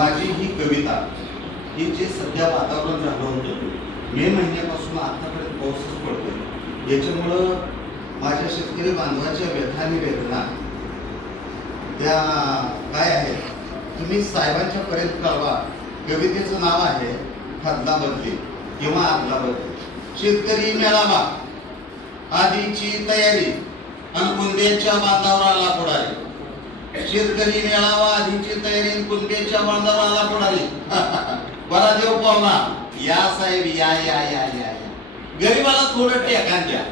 माझी ही कविता ही जे सध्या वातावरण झालं होतं मे महिन्यापासून आतापर्यंत पाऊसच पडतोय. याच्यामुळं माझ्या शेतकरी बांधवाच्या व्यथा आणि वेदना. त्या काय आहेत तुम्ही साहेबांच्या पर्यंत कळवा. कवितेचं नाव आहे हद्दा बदली किंवा आदला बदली. शेतकरी मेळावा. आधीची तयारी. आणि कुंड्याच्या वातावरणाला पुढारी शेतकरी मेळावा आधीची तयारी कुंडेच्या कुंड्याच्या बांधावर पुढारी. बरा देव पाहुणा. या साहेब या या या या या. गरीबाला थोडं टेकान द्या.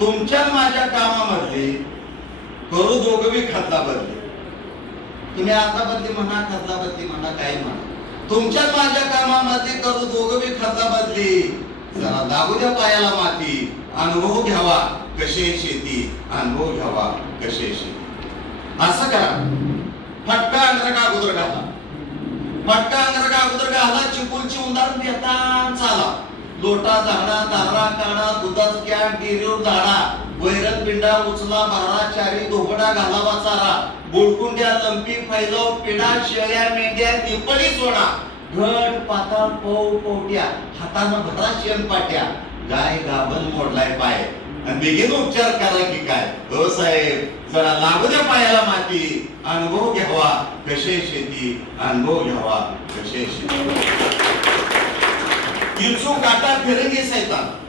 तुमच्या माझ्या कामामधली करू दोघं बी खातला बदली. तुम्ही आता बदली म्हणा खातला बदली म्हणा काय म्हणा. तुमच्या माझ्या कामामध्ये करू दोघं बी खातला बदली. जरा दाबू द्या पायाला माती. अनुभव घ्यावा. कशी शेती? अनुभव घ्यावा. कसे शेती? असं करा. फटका अंतर का अगोदर घाला. फटका अंतर का अगोदर घाला चिपूलची उंदार देता चाला. लोटा झाडा दारा काढा दुधाच कॅन डेरीवर झाडा. वैरण पिंडा उचला बारा चारी धोबडा घालावा चारा. बुडकुंड्या लंपी फैलव पिडा शेळ्या मेंढ्या दिपडी सोडा. घट पाताळ पौ पौट्या. हातानं भरा शेण पाट्या. गाय गाभण मोडलाय पाय. आणि बेगीन उपचार करा की काय? हो साहेब जरा लागू द्या पायाला माती. अनुभव घ्यावा. कसे शेती? अनुभव घ्यावा. कसे शेती? इचू काटा फिरंगी सैतान.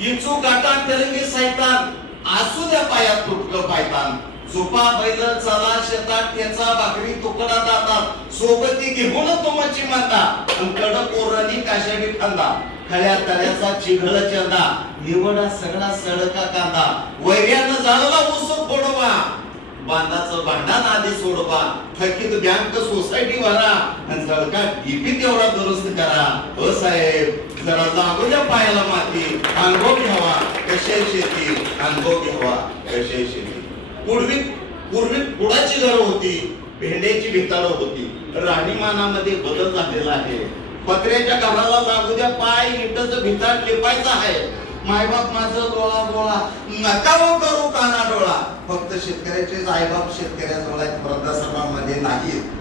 इचू काटा फिरंगी सैतान. असू द्या पायात तुटलं पायतान. झोपा बैल चला शेतात त्याचा भाकरी तुकडा दातात सोबती घेऊन तुमची मांदा कडक ओरणी काशाबी खांदा खळ्या तळ्याचा चिघळ चंदा निवडा सगळा सडका कांदा वैर्यानं जाणला ऊस फोडवा. बांधाचं भांडण आधी सोडवा थकीत बँक सोसायटी भरा आणि जळका डीपी तेवढा दुरुस्त करा. हो साहेब जरा जागोच्या पायाला माती अनुभव घ्यावा कशे शेती अनुभव घ्यावा कशे शेती. पूर्वी पूर्वी गुडाची घरं होती भेंड्याची भिताळं होती. राहणीमानामध्ये बदल झालेला आहे. पत्र्याच्या घराला लागू द्या पाय इटच भिताड लिपायचा आहे. मायबाप माझं डोळा डोळा नका करू काना डोळा. फक्त शेतकऱ्याचे आईबाप शेतकऱ्याजवळ आहेत वृद्धाश्रमामध्ये नाहीत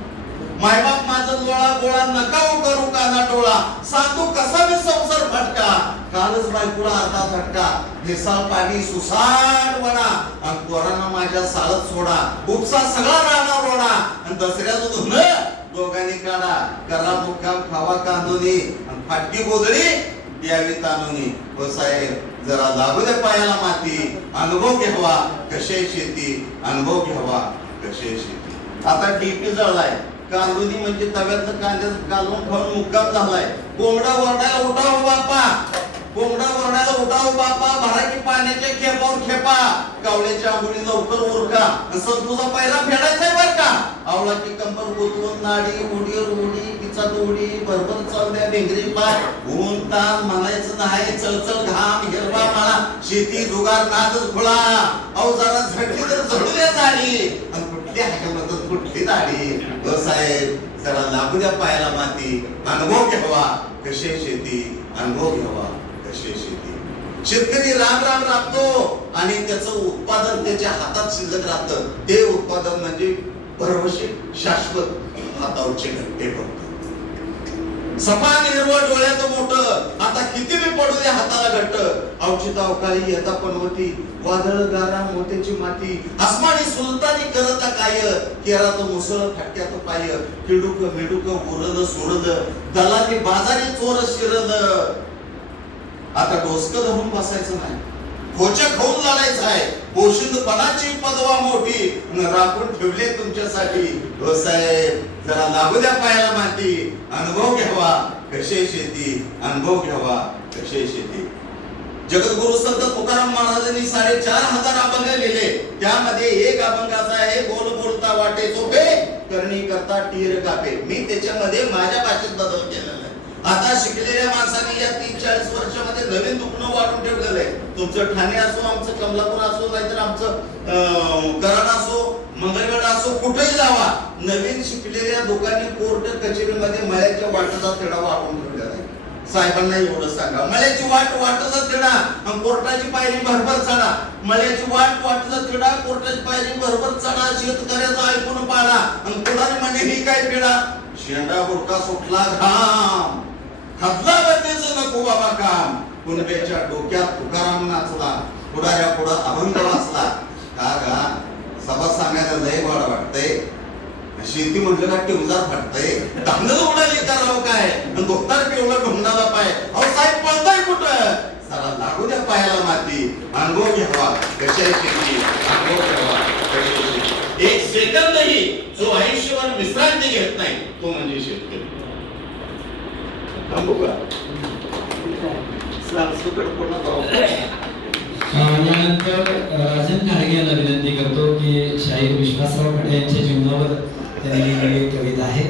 मायबाप माझं डोळा गोळा नका करू काना डोळा. सांगतो कालच बायकोला अर्धा झटका. मिसाळ पाणी सुसाट म्हणा. आणि पोरांना माझ्या साळत सोडा. उपसा सगळा राहणार रोडा. आणि दसऱ्याचं धुणं दोघांनी काढा. करा मुक्काम खावा कांदोनी आणि फाटकी गोदडी द्यावी तानुनी हो साहेब जरा लागू दे पायाला माती. अनुभव घ्यावा. कसे शेती? अनुभव घ्यावा. कसे शेती? आता डीपी जळलाय. कांदोनी म्हणजे तव्यातलं कांद्याचं कालवून खाऊन मुक्काम झालाय. कोंबडा वरडायला उठाव हो बापा कोंबडा वरडायला उठाव हो बापा भरा की पाण्याच्या खेपावर खेपा. कावळ्याच्या आंघोळी लवकर उरका. असं तुझा पहिला फेडायचा आहे बर का? आवळाची कंबर गुतवून नाडी उडीवर उडी तिचा दोडी बरोबर चालल्या भेंगरी पाय. ऊन ताण म्हणायचं नाही चळचळ घाम हिरवा माळा. शेती जुगार नादच खुळा अहो जरा झडली तर झडू द्या झाडी कुठली आहे मदत? कुठली दाढी? हो, साहेब जरा लागू द्या पायाला माती. अनुभव घ्यावा. कशी शेती? अनुभव घ्यावा. शेतकरी राम राम राबतो आणि त्याचं उत्पादन त्याच्या हातात शिल्लक राहतं. ते उत्पादन म्हणजे भरवशी शाश्वत हातावरचे घंटे फक्त. सफा निर्वळ डोळ्याचं मोठं. आता किती बी पडू द्या हाताला घट्ट. अवचित अवकाळी येता पनवती वादळ गारा मोत्याची माती. आसमानी सुलतानी करत काय? केरात मुसळ फटक्यात पाय. किडूक मिडूक उरद सोडद दलाली बाजारी चोर शिरद आता डोसकं धरून बसायचं नाही. खोच्या खाऊन लढायचं आहे. पोशिंदपणाची पदवा मोठी. राखून ठेवले तुमच्यासाठी. हो साहेब जरा लागू द्या पायाला माती. अनुभव घ्यावा. कसे शेती? अनुभव घ्यावा. कसे शेती? जगद्गुरु संत तुकाराम महाराजांनी साडेचार हजार अभंग लिहिले. त्यामध्ये एक अभंगाचा आहे बोल बोलता वाटे चोपे करणी करता टीर कापे. मी त्याच्यामध्ये माझ्या भाषेत बदल केला. आता शिकलेल्या माणसांनी या तीन चाळीस वर्षामध्ये नवीन दुखणं वाढून ठेवलेलं आहे. तुमचं ठाणे असो आमचं कमलापूर असो नाहीतर आमचं कराड असो मंगळगड असो कुठेही जावा. नवीन शिकलेल्या लोकांनी कोर्ट कचेरीमध्ये मळ्याच्या वाटाचा तेढा वाढवून ठेवलेला आहे. साहेबांना एवढं सांगा. मळ्याची वाट वाटतच तिडा आणि कोर्टाची पायरी भरभर चढा. मळ्याची वाट वाटच तिडा कोर्टाची पायरी भरभर चढा. शेतकऱ्याचं ऐकून पाडा. आणि कुणाला म्हणे ही काय पिढा? शेंडा बुडका सुटला घाम. खदला नको बाबा काम कुणबेच्या डोक्यात तुकाराम नाचला. पुढाऱ्या पुढं अभंग वाचला. का गा सभा सांगायला लय वाढ वाटतंय शेती म्हटलं का टिवजार फाटतंय धांगल उडाली करावं काय? दोतार दोस्तार ढोंगणाला पाय. अहो साहेब पळताय कुठं? सारा लागू द्या पायाला माती. अनुभव घ्यावा. कशा शेती? अनुभव घ्यावा. एक सेकंदही जो आयुष्यभर विश्रांती घेत नाही तो म्हणजे शेतकरी. थांबू का? सांस्कृतिक पूर्ण यानंतर राजन घाडगे यांना विनंती करतो की शाहीर विश्वासराव खडे यांच्या जीवनावर त्यांनी कविता आहे.